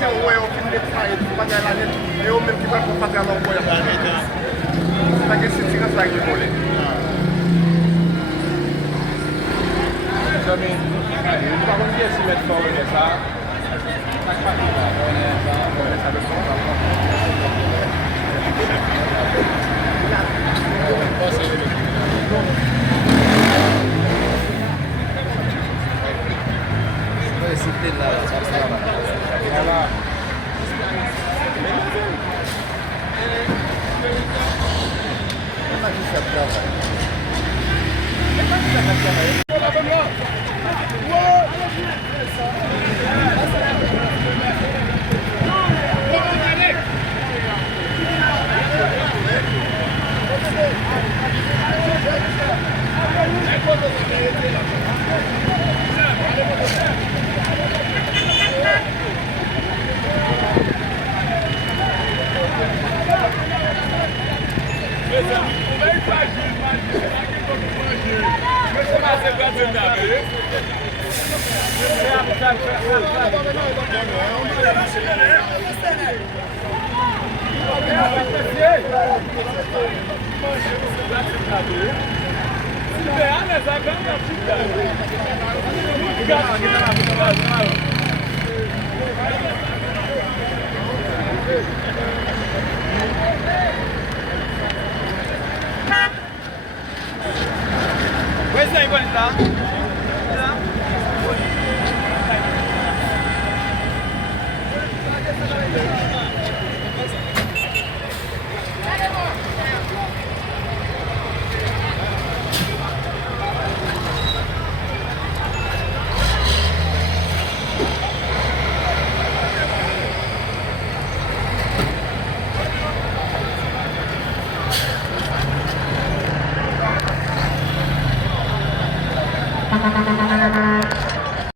se ou yon fin de faye, bagay la net, e ou men ki pa pou Fatra nan pou yon. Sa gen si tiran sa ki vole. Jami, yon pa kon gen si met pa ou yon sa. Sa pa ki pa, ou yon sa de son. C'était là, voilà.